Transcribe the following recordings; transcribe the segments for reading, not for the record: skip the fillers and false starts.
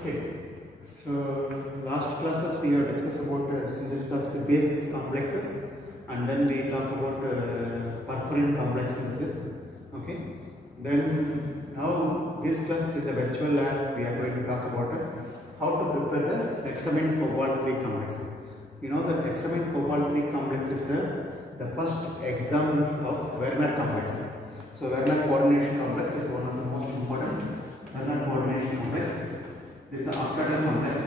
Okay. So last classes we have discussed about synthesis of the base complexes, and then we talk about perforant complex synthesis. Okay. Then now this class is a virtual lab. We are going to talk about how to prepare the hexamine cobalt 3 complex. You know that hexamine cobalt 3 complex is the first example of Werner complex. So Werner coordination complex is one of the most important Werner coordination complex. This is an octagonal complex.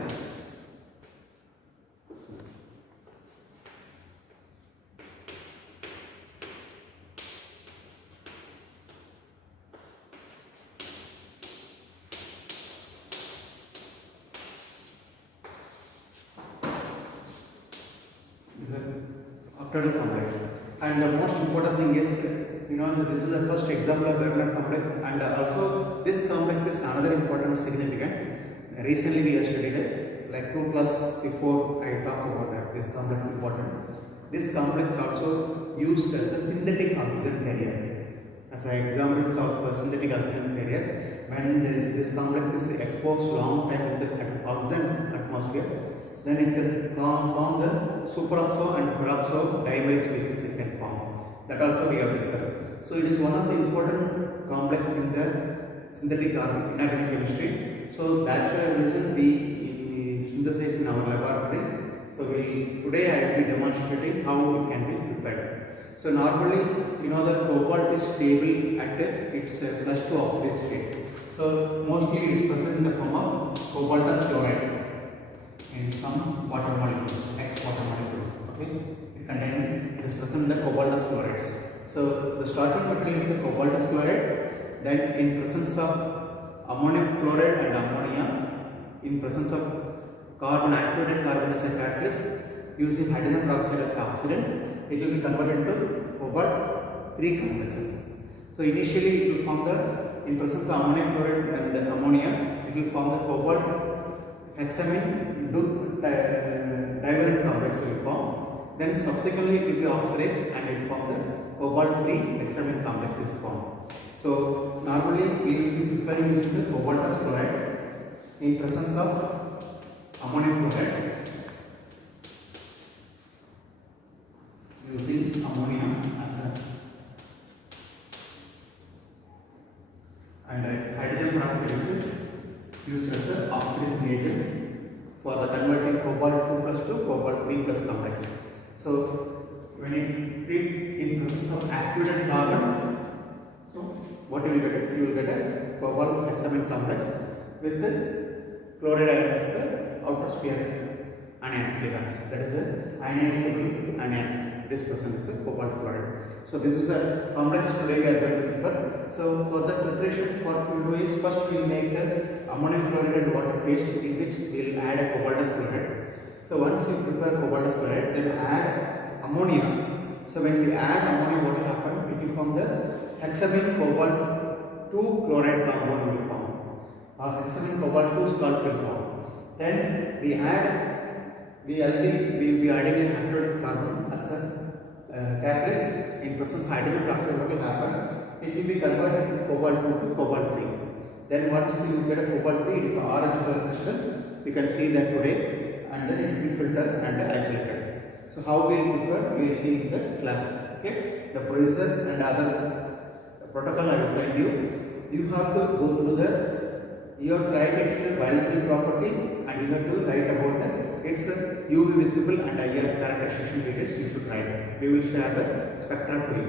This is an octagonal complex. And the most important thing is, you know, this is the first example of Werner complex, and also this complex is another important significance. Recently we have studied it, like 2 class before I talk about that, this complex is important. This complex also used as a synthetic oxygen carrier. As examples of synthetic oxygen carrier, when this complex is exposed long time in the oxygen atmosphere, then it can form the superoxo and peroxo dimeric species it can form. That also we have discussed. So it is one of the important complex in the synthetic inorganic chemistry. So that's the reason we synthesize in our laboratory. So today I will be demonstrating how it can be prepared. So normally, you know, the cobalt is stable at its +2 oxide state. So mostly it is present in the form of cobaltous chloride in some water molecules, X water molecules. Okay, it is present in the cobaltous chlorides. So the starting material is the cobaltous chloride. Then in presence of ammonium chloride and ammonia, in presence of activated carbon as a catalyst, using hydrogen peroxide as an oxidant, it will be converted into cobalt 3 complexes. So initially it will form in presence of ammonium chloride and ammonia, it will form the cobalt hexamine into divalent complex will form. Then subsequently it will be oxidized and it will form the cobalt 3 hexamine complex is formed. So normally we will be preparing using the cobaltous chloride in presence of ammonium chloride, using ammonia as a and hydrogen peroxide is used as an oxidation agent for the converting cobalt 2 + to cobalt 3 + complex. So when you treat in presence of activated carbon, so what you will get? You will get a cobalt hexamine complex with the chloride ion as the outer sphere anion device. That is the ionizable anion. This present is a cobalt chloride. So this is the complex today we are going to prepare. So for the preparation, what we will do is first we will make the ammonium chloride and water paste, in which we will add a cobaltous chloride. So once you prepare cobaltous chloride, then add ammonia. So when we add ammonia, what will happen? It will form the hexamine cobalt 2 chloride compound will form. Hexamine cobalt 2 salt will form. Then we will be adding an activated carbon as a catalyst. In presence of hydrogen peroxide, what will happen? It will be converted to cobalt 2 to cobalt 3. Then once you get a cobalt 3, it is orange color crystals. You can see that today, and then it will be filtered and isolated. So how we will prepare, we will see in the class. Okay, the procedure and other protocol I will send you. You have to go through you have to write its biological property, and you have to write about its UV visible and IR characterization details. You should write. We will share the spectra to you.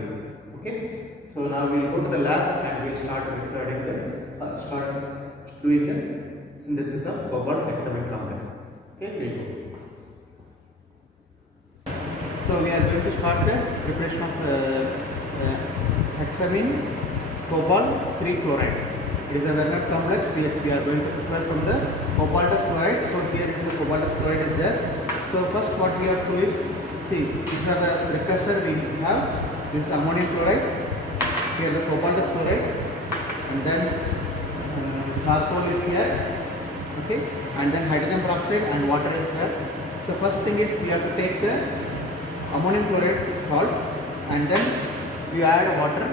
Okay. So now we will go to the lab and we will start doing the synthesis of cobalt hexamine complex. Okay, we will go. So we are going to start the preparation of hexamine cobalt 3 chloride. It is a Werner complex. We are going to prepare from the cobaltous chloride. So here is the cobaltous chloride is there. So first what we have to do is, see, these are the precursor we have. This ammonium chloride. Here the cobaltous chloride, and then charcoal is here. Okay, and then hydrogen peroxide and water is here. So first thing is we have to take the ammonium chloride salt, and then we add water,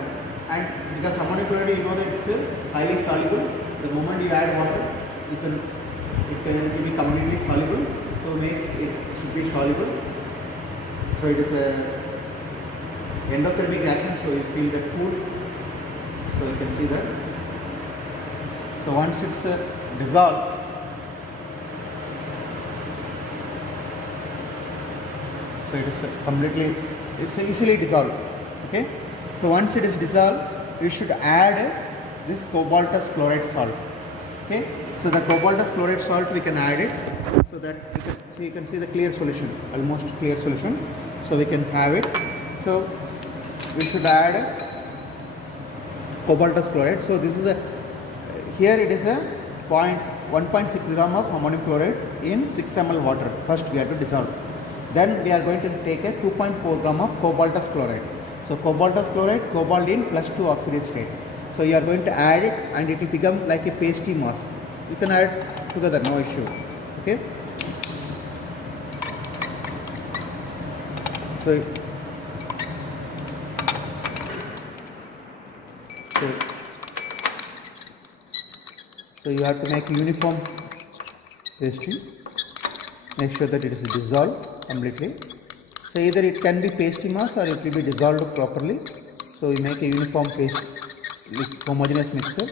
and because ammonium chloride, you know that it's highly soluble. The moment you add water, you can it can be completely soluble, so it should be soluble. So it is a endothermic reaction, so you feel that cool, so you can see that. So once it's dissolved, so it is completely, it's easily dissolved. Okay, so once it is dissolved, you should add this cobaltous chloride salt. Okay, so the cobaltous chloride salt we can add it, so that you can see the clear solution, almost clear solution, so we can have it. So we should add cobaltous chloride. So this is a, here it is a 1.6 gram of ammonium chloride in 6 ml water. First we have to dissolve, then we are going to take a 2.4 gram of cobaltous chloride. So cobaltous chloride, cobalt in +2 oxidation state. So you are going to add it and it will become like a pasty mass. You can add together, no issue. Okay, so you have to make uniform pasty. Make sure that it is dissolved completely. So either it can be pasty mass or it will be dissolved properly. So you make a uniform paste with homogeneous mixture.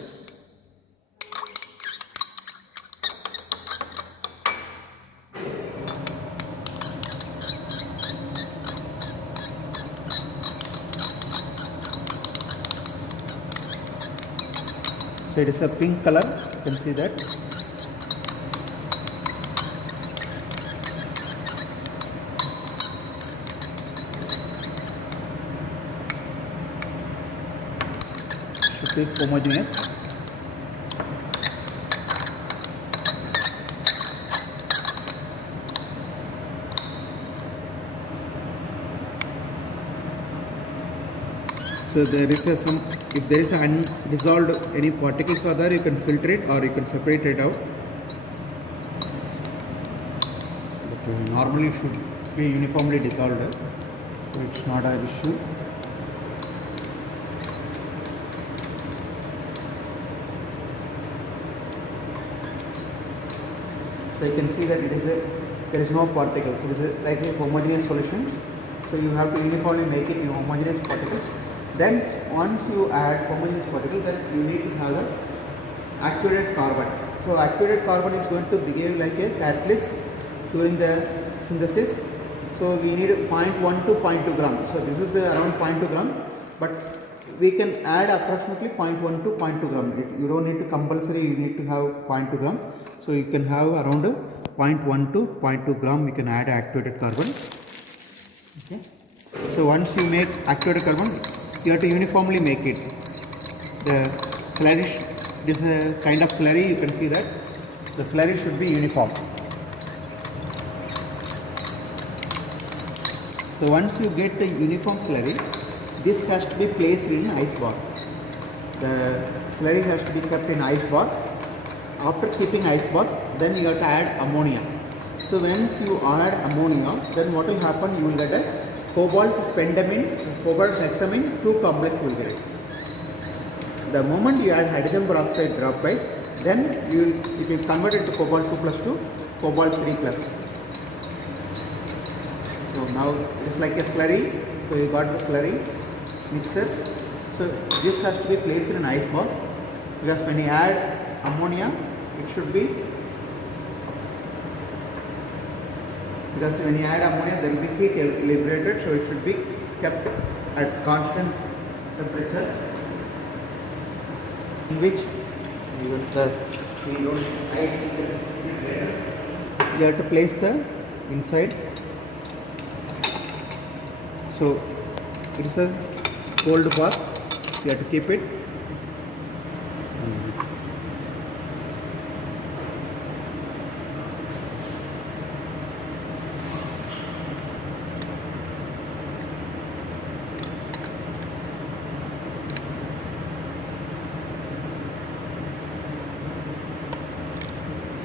So it is a pink color, you can see that. Should be homogeneous. So there is if there is undissolved any particles are there, you can filter it or you can separate it out. But normally it should be uniformly dissolved, so it's not an issue. So you can see that there is no particles. It is like a homogeneous solution. So you have to uniformly make it in homogeneous particles. Then once you add homogeneous particle, then you need to have the activated carbon. So activated carbon is going to behave like a catalyst during the synthesis. So we need 0.1 to 0.2 gram. So this is around 0.2 gram, but we can add approximately 0.1 to 0.2 gram. You don't need to compulsory, you need to have 0.2 gram. So you can have around 0.1 to 0.2 gram, we can add activated carbon. Okay. So once you make activated carbon, you have to uniformly make it. The slurry, this is a kind of slurry, you can see that the slurry should be uniform. So once you get the uniform slurry, this has to be placed in ice bath. The slurry has to be kept in ice bath. After keeping ice bath, then you have to add ammonia. So once you add ammonia, then what will happen? You will get a cobalt pentamine and cobalt hexamine 2 complex will get it. The moment you add hydrogen peroxide dropwise, then it will convert it to cobalt 2+ to cobalt 3+. So now it is like a slurry. So you got the slurry mixture. So this has to be placed in an ice bath, because when you add ammonia, it should be, because when you add ammonia there will be heat liberated, so it should be kept at constant temperature, in which you have to place the inside. So it is a cold bath, you have to keep it.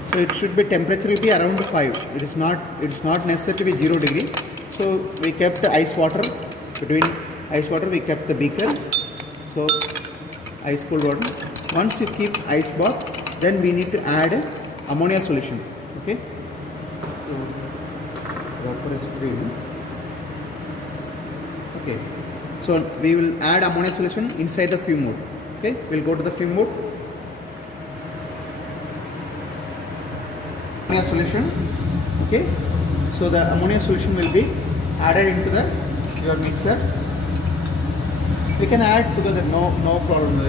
So it should be temperature will be around 5. It is not necessary to be 0 degree. So we kept ice water, between ice water we kept the beaker. So ice cold water. Once you keep ice bath, then we need to add ammonia solution. Okay, so dropper is free. Okay, so we will add ammonia solution inside the fume mode. Okay, we'll go to the fume mode. Ammonia solution. Okay, so the ammonia solution will be added into your mixer. We can add together, no problem.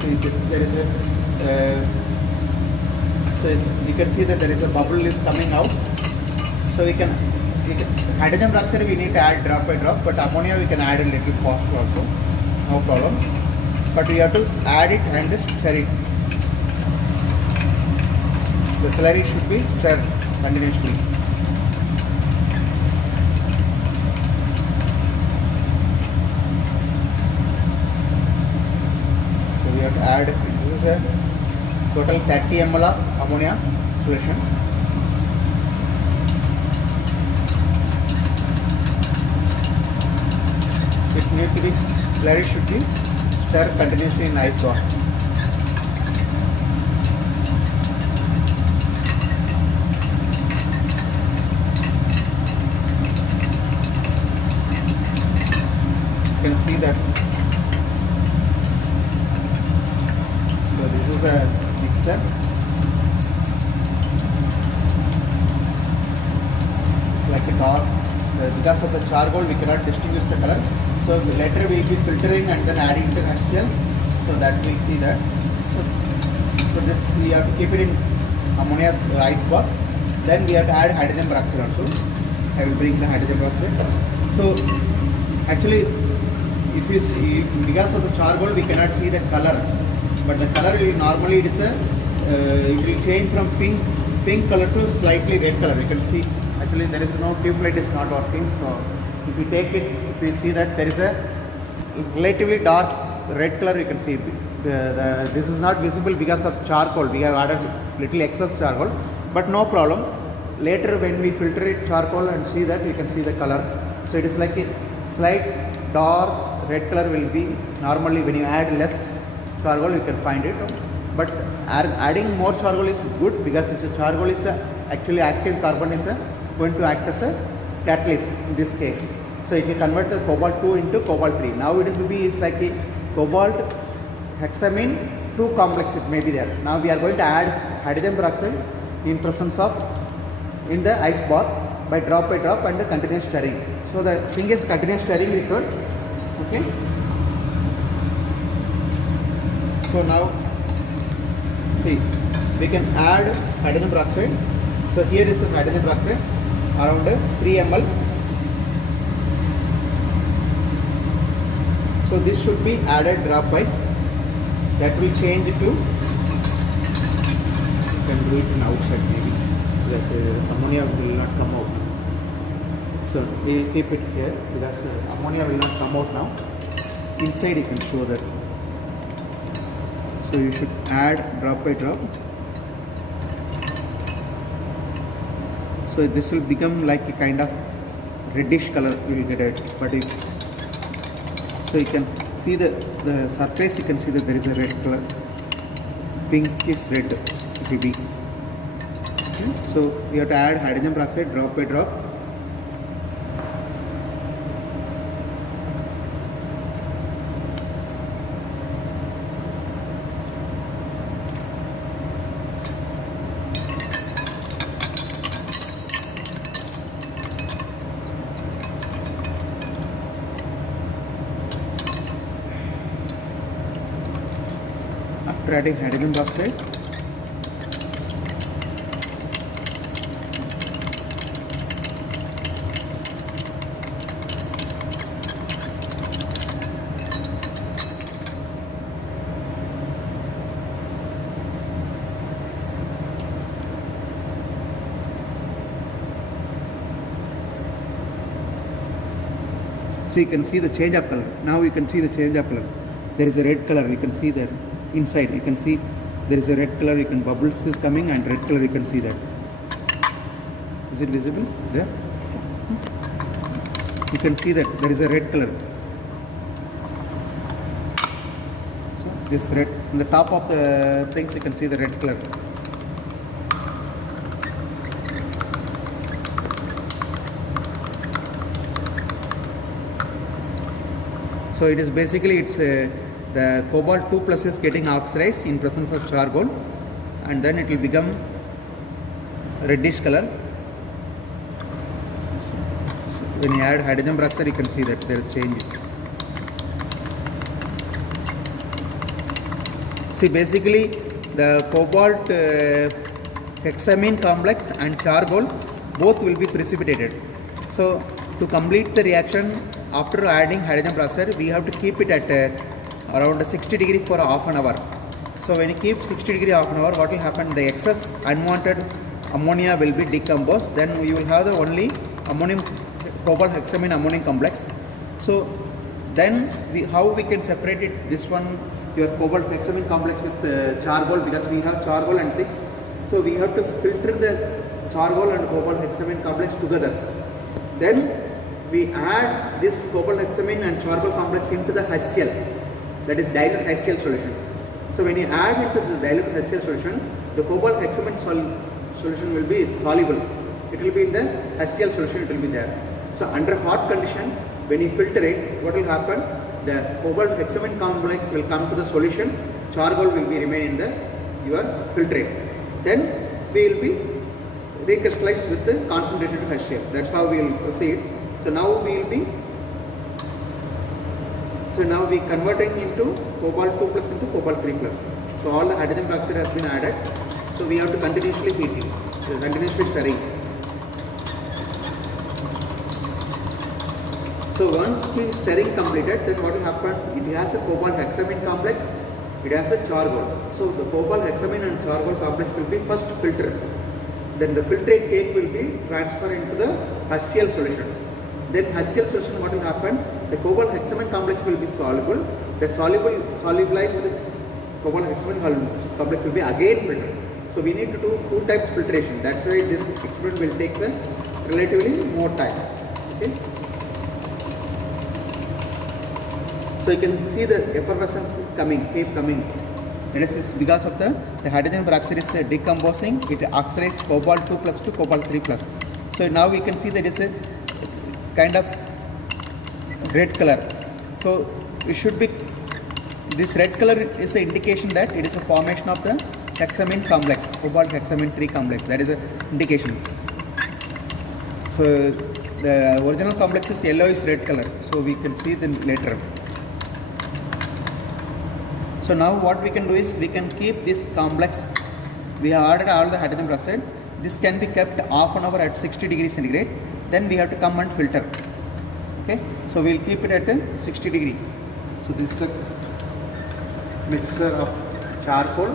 See, there is a so you can see that there is a bubble is coming out. So we can hydrogen peroxide we need to add drop by drop, but ammonia we can add a little faster also, no problem. But we have to add it and stir it. The slurry should be stirred continuously. So we have to add, this is a total 30 ml of ammonia solution. It needs to be, slurry should be stirred continuously in ice bath. You can see that. So this is a mixer. It's like a dark. Because of the charcoal, we cannot distinguish the color. So later we will be filtering and then adding to HCl. So that we'll see that. So this we have to keep it in ammonia ice bath. Then we have to add hydrogen peroxide also. I will bring the hydrogen peroxide. So actually, if because of the charcoal we cannot see the color, but the color will normally it is it will change from pink color to slightly red color. You can see actually there is no tube light is not working. So if you take it, if you see that there is a relatively dark red color, you can see this is not visible because of charcoal. We have added little excess charcoal, but no problem. Later when we filter it charcoal and see that, you can see the color. So it is like a slight dark red color will be normally when you add less charcoal you can find it, but adding more charcoal is good because it's a charcoal is actually active carbon is going to act as a catalyst in this case. So it will convert the cobalt 2 into cobalt 3. Now it will be like a cobalt hexamine 2 complex, it may be there. Now we are going to add hydrogen peroxide in presence of in the ice bath by drop and the continuous stirring. So the thing is continuous stirring required. Okay. So now see, we can add hydrogen peroxide. So here is the hydrogen peroxide around 3 ml. So this should be added dropwise. That will change to, you can do it in outside maybe, because ammonia will not come out. So we will keep it here because ammonia will not come out now. Inside you can show that. So you should add drop by drop. So this will become like a kind of reddish color, you will get it. But if, so you can see the surface, you can see that there is a red color. Pink is red, it will be. Okay. So we have to add hydrogen peroxide drop by drop. After adding hydrogen peroxide, so you can see the change of color. Now you can see the change of color. There is a red color, you can see that. Inside you can see there is a red color, you can bubbles is coming and red color you can see that. Is it visible there? You can see that there is a red color. So this red, on the top of the things you can see the red color. So it is basically the cobalt 2 plus is getting oxidized in presence of charcoal, and then it will become reddish color. So when you add hydrogen peroxide, you can see that there is change. See, basically the cobalt hexamine complex and charcoal both will be precipitated. So to complete the reaction after adding hydrogen peroxide, we have to keep it at around 60 degree for half an hour. So when you keep 60 degree half an hour, what will happen? The excess unwanted ammonia will be decomposed. Then you will have the only ammonium cobalt hexamine ammonium complex. So then how we can separate it? This one, your cobalt hexamine complex with charcoal, because we have charcoal and thicks. So we have to filter the charcoal and cobalt hexamine complex together. Then we add this cobalt hexamine and charcoal complex into the HCl, that is dilute HCl solution. So when you add into the dilute HCl solution, the cobalt hexamine solution will be soluble. It will be in the HCl solution, it will be there. So under hot condition, when you filter it, what will happen? The cobalt hexamine complex will come to the solution, charcoal will be remain in your filtrate. Then we will be recrystallized with the concentrated HCl. That's how we will proceed. So now we converting into cobalt 2 plus into cobalt 3 plus. So all the hydrogen peroxide has been added. So we have to continuously heat it, so continuously stirring. So once the stirring completed, then what will happen? It has a cobalt hexamine complex, it has a charcoal. So the cobalt hexamine and charcoal complex will be first filtered. Then the filtrate cake will be transferred into the HCl solution. Then HCl solution, what will happen? The cobalt hexamine complex will be soluble. The solubilized cobalt hexamine complex will be again filtered. So we need to do two types filtration. That's why this experiment will take relatively more time. Okay. So you can see the effervescence is keep coming. It is because of the hydrogen peroxide is decomposing. It oxidizes cobalt 2 plus to cobalt 3 plus. So now we can see that it is a kind of red color. So it should be, this red color is the indication that it is a formation of the hexamine complex, cobalt hexamine 3 complex. That is an indication. So the original complex is yellowish red color. So we can see then later. So now what we can do is we can keep this complex. We have added all the hydrogen peroxide. This can be kept half an hour at 60 degrees centigrade. Then we have to come and filter. Okay. So we will keep it at 60 degree. So this is a mixture of charcoal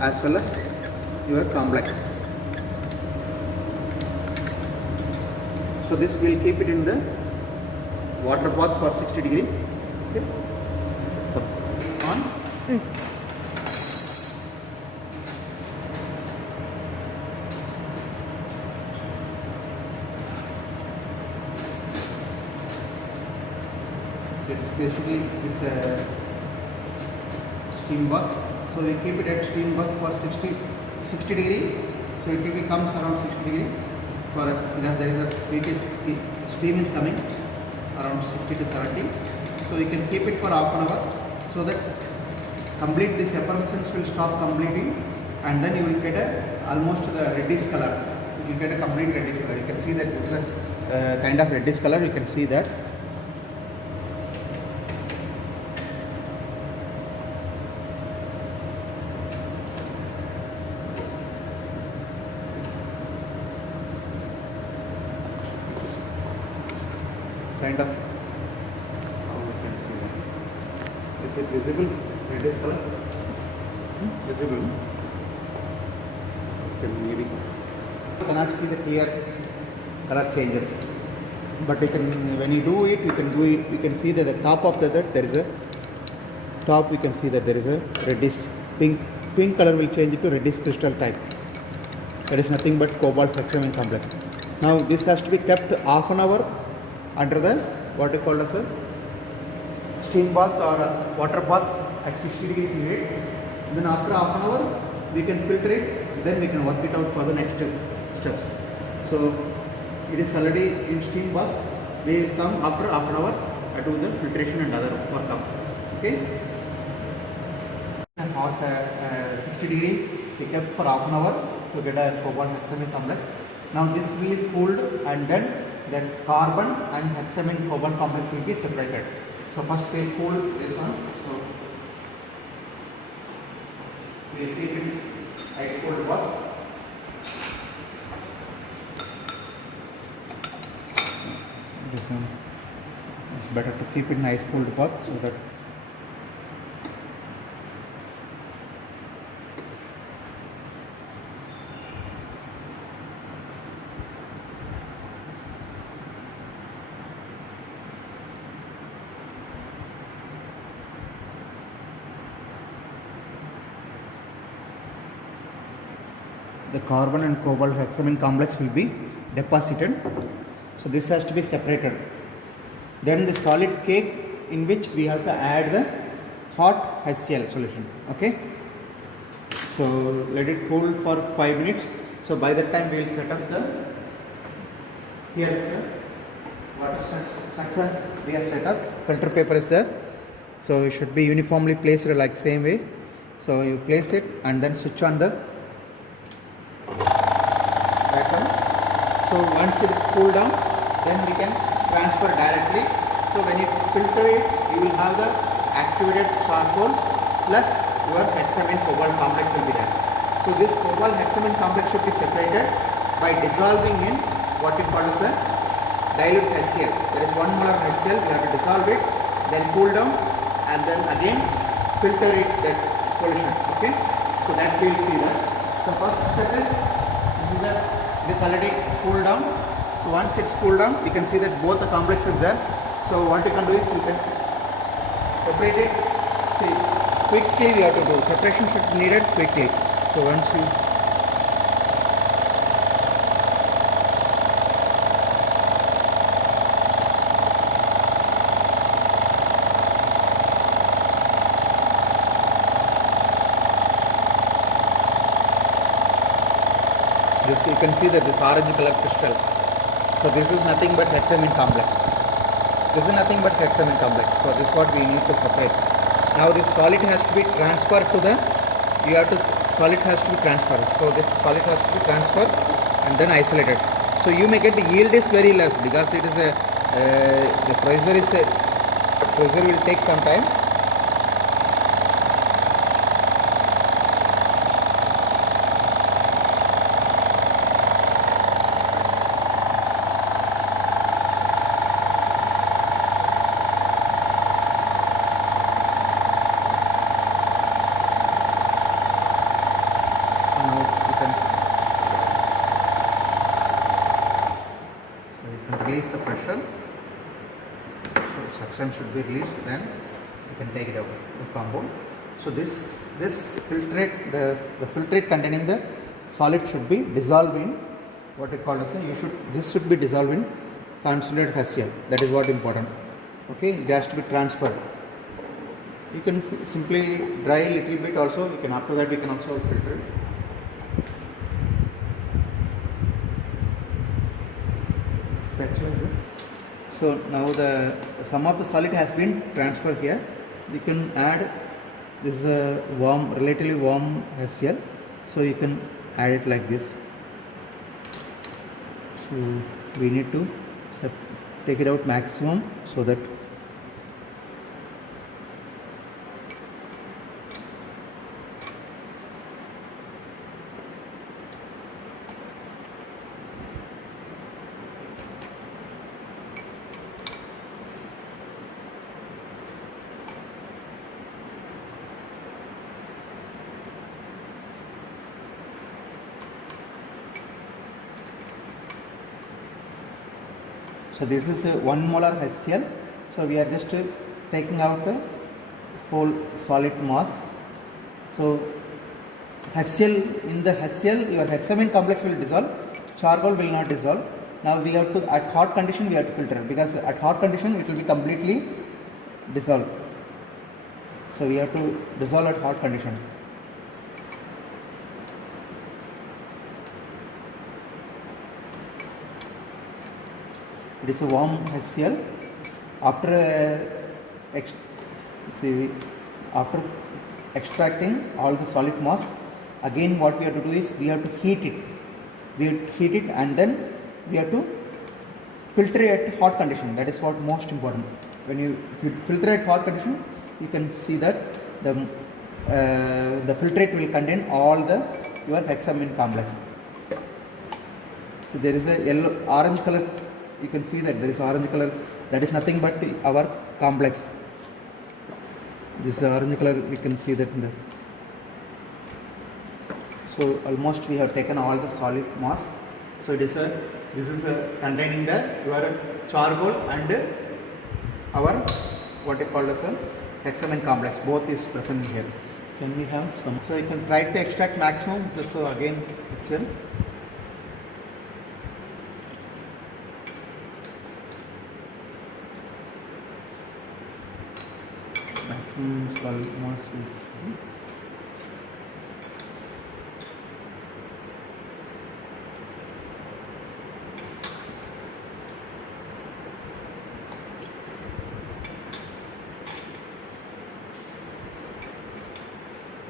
as well as your complex. So this will keep it in the water bath for 60 degree. Okay. So on. So it's basically a steam bath. So we keep it at steam bath for 60 degree. So it will comes around 60 degree because there is steam is coming around 60 to 70. So you can keep it for half an hour so that complete this effervescence will stop completing, and then you will get almost the reddish color. You will get a complete reddish color. You can see that this is a kind of reddish color. You can see that. Kind of, how you can see that. Is it visible? Reddish color? Visible. Then maybe you cannot see the clear color changes. But you can, when you do it, you can see that the top of that there is a top. We can see that there is a reddish pink color will change to reddish crystal type. That is nothing but cobalt hexamine complex. Now this has to be kept half an hour under the what you call as a steam bath or a water bath at 60 degrees centigrade. Then after half an hour we can filter it, then we can work it out for the next steps. So it is already in steam bath. They will come after half an hour do the filtration and other workup. Okay. Hot 60 degree, we kept for half an hour to get a cobalt hexamine complex. Now this will be cooled and then carbon and hexamine cobalt complex will be separated. So first we will cool this one. So we will keep it ice cold bath. This one is better to keep it in ice cold bath so that the carbon and cobalt hexamine complex will be deposited. So this has to be separated. Then the solid cake in which we have to add the hot HCl solution. Okay. So let it cool for 5 minutes. So by that time we will set up the here is the water suction we have set up. Filter paper is there. So it should be uniformly placed like same way. So you place it and then switch on the button. So once it is cooled down, then we can transfer directly. So when you filter it, you will have the activated charcoal plus your hexamine cobalt complex will be there. So this cobalt hexamine complex should be separated by dissolving in what we call as a dilute HCl. There is 1 molar HCl, we have to dissolve it, then cool down and then again filter it, that solution. Okay. So that we will see that. So first step is this already cooled down. So once it's cooled down, you can see that both the complexes there. So what you can do is you can separate it. See, quickly we have to do. Separation should be needed quickly. So once you this, you can see that this orange color crystal. So this is nothing but hexamine complex. This is nothing but hexamine complex. So this is what we need to separate. Now this solid has to be transferred to the, solid has to be transferred. So this solid has to be transferred and then isolated. So you may get the yield is very less because it is a, the pressure will take some time. Release the pressure. So suction should be released, then you can take it out the compound. So this filtrate, the filtrate containing the solid should be dissolved in what we call as this should be dissolved in concentrated HCl. That is what important. Okay, it has to be transferred. You can simply dry a little bit also. You can, after that we can also filter it. So now some of the solid has been transferred here. You can add, this is a warm, relatively warm HCl. So you can add it like this. So we need to take it out maximum so that so this is 1 molar HCl. So we are just taking out the whole solid mass. So HCl, in the HCl your hexamine complex will dissolve, charcoal will not dissolve. Now we have to, at hot condition we have to filter, because at hot condition it will be completely dissolved. So we have to dissolve at hot condition. It is a warm HCl. After see, after extracting all the solid mass, again what we have to do is we have to heat it. We have to heat it and then we have to filter it at hot condition. That is what most important. When you filter at hot condition, you can see that the filtrate will contain all the your hexamin complex. So there is a yellow orange color. You can see that there is orange color. That is nothing but our complex. This is orange color. We can see that in the. So almost we have taken all the solid mass. So it is this is containing your charcoal and our what is called as a hexamin complex. Both is present here. Can we have some? So you can try to extract maximum. So again, HCl. Maximum solid mass.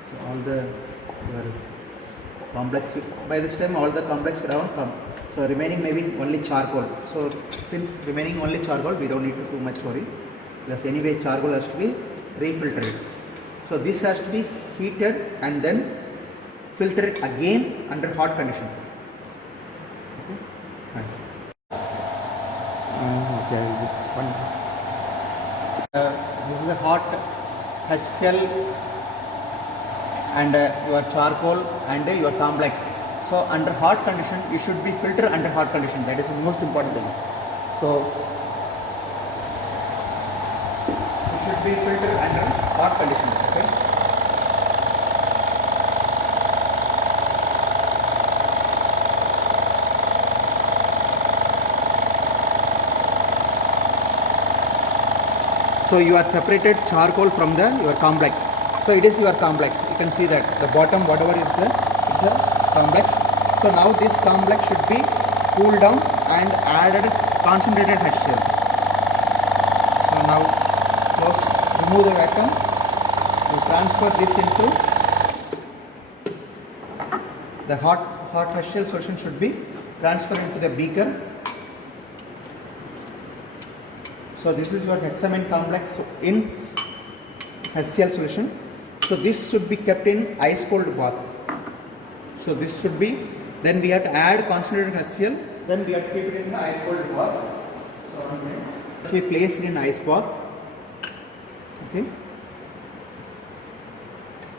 So all the complex, by this time all the complex would have come. So remaining maybe only charcoal. So since remaining only charcoal, we don't need to too much worry, because anyway charcoal has to be refiltered. So this has to be heated and then filtered again under hot condition. Okay, fine. This is a hot HCl and your charcoal and your complex. So under hot condition, you should be filtered under hot condition. That is the most important thing. So you should be filtered under hot condition. Okay. So you are separated charcoal from your complex. So it is your complex. You can see that the bottom, whatever is there, it's a complex. So now this complex should be cooled down and added concentrated HCl. So now remove the vacuum. You transfer this into the hot HCl solution should be transferred into the beaker. So this is your hexamin complex in HCl solution. So this should be kept in ice cold bath. So this should be, then we have to add concentrated HCl, then we have to keep it in the ice cold bath. So we place it in ice bath. Okay.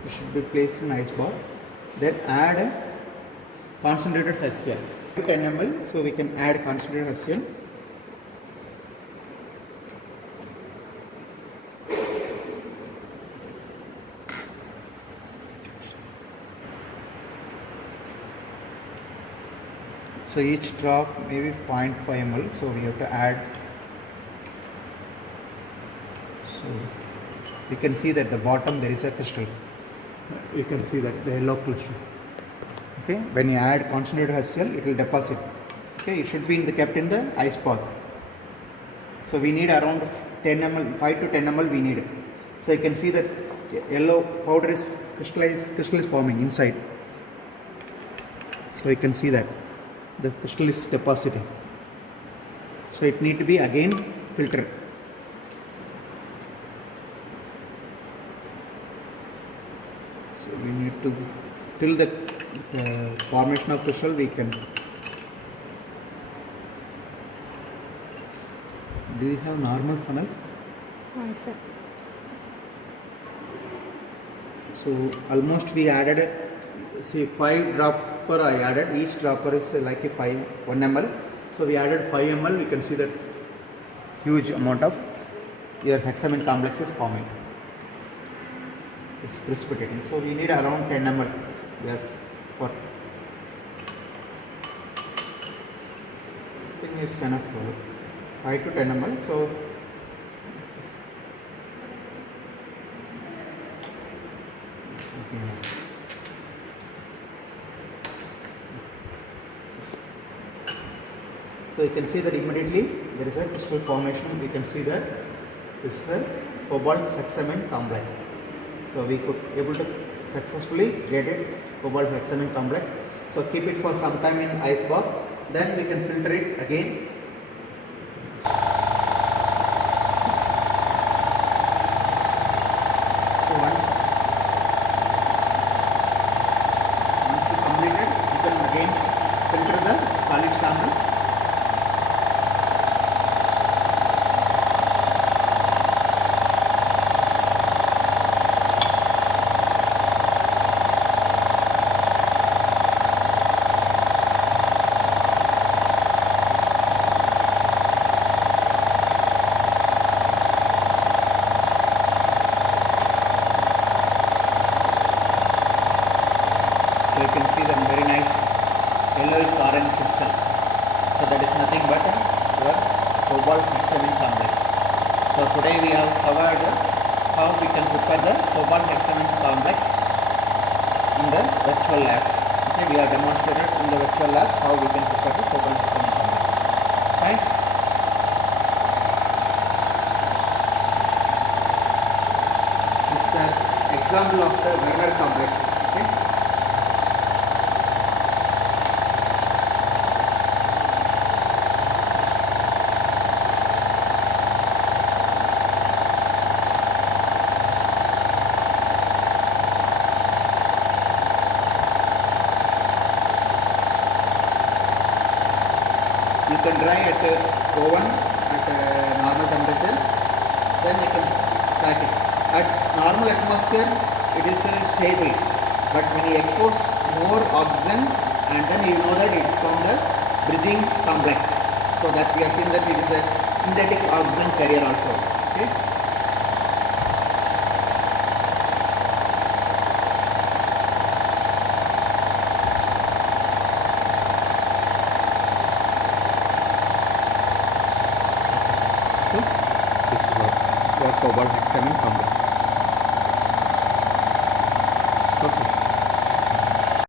It should be placed in ice bath. Then add a concentrated HCl. 10 ml, so we can add concentrated HCl. So each drop maybe 0.5 ml, so we have to add. So you can see that the bottom there is a crystal. You can see that the yellow crystal. Okay, when you add concentrated HCl, it will deposit. Okay, it should be kept in the ice bath. So we need around 10 ml, 5 to 10 ml we need. So you can see that yellow powder is crystal is forming inside. So you can see that the crystal is depositing. So it need to be again filtered. So we need to, till the formation of crystal we can. Do you have normal funnel? Yes, sir. So almost we added, see 5 dropper I added, each dropper is like a 1 ml. So we added 5 ml, we can see that huge amount of your hexamin complex is forming. It's precipitating. So we need around 10 ml. Yes, for I think it's enough for 5 to 10 ml. So So you can see that immediately there is a crystal formation. You can see that this is the cobalt hexamine complex. So we could able to successfully get it cobalt hexamine complex. So keep it for some time in ice bath. Then we can filter it again. So once you complete it, you can again filter the solid samples. So you can see the very nice yellowish orange crystal. So that is nothing but your cobalt hexamine complex. So today we have covered how we can prepare the cobalt hexamine complex in the virtual lab. Okay, we have demonstrated in the virtual lab how we can prepare the cobalt hexamine complex. Right? This is the example of the Werner complex. Okay. You can dry at oven at normal temperature, then you can pack it. At normal atmosphere it is stable, but when you expose more oxygen, and then you know that it forms a bridging complex. So that we have seen that it is a synthetic oxygen carrier also. Okay. This is what cobalt hexamine complex.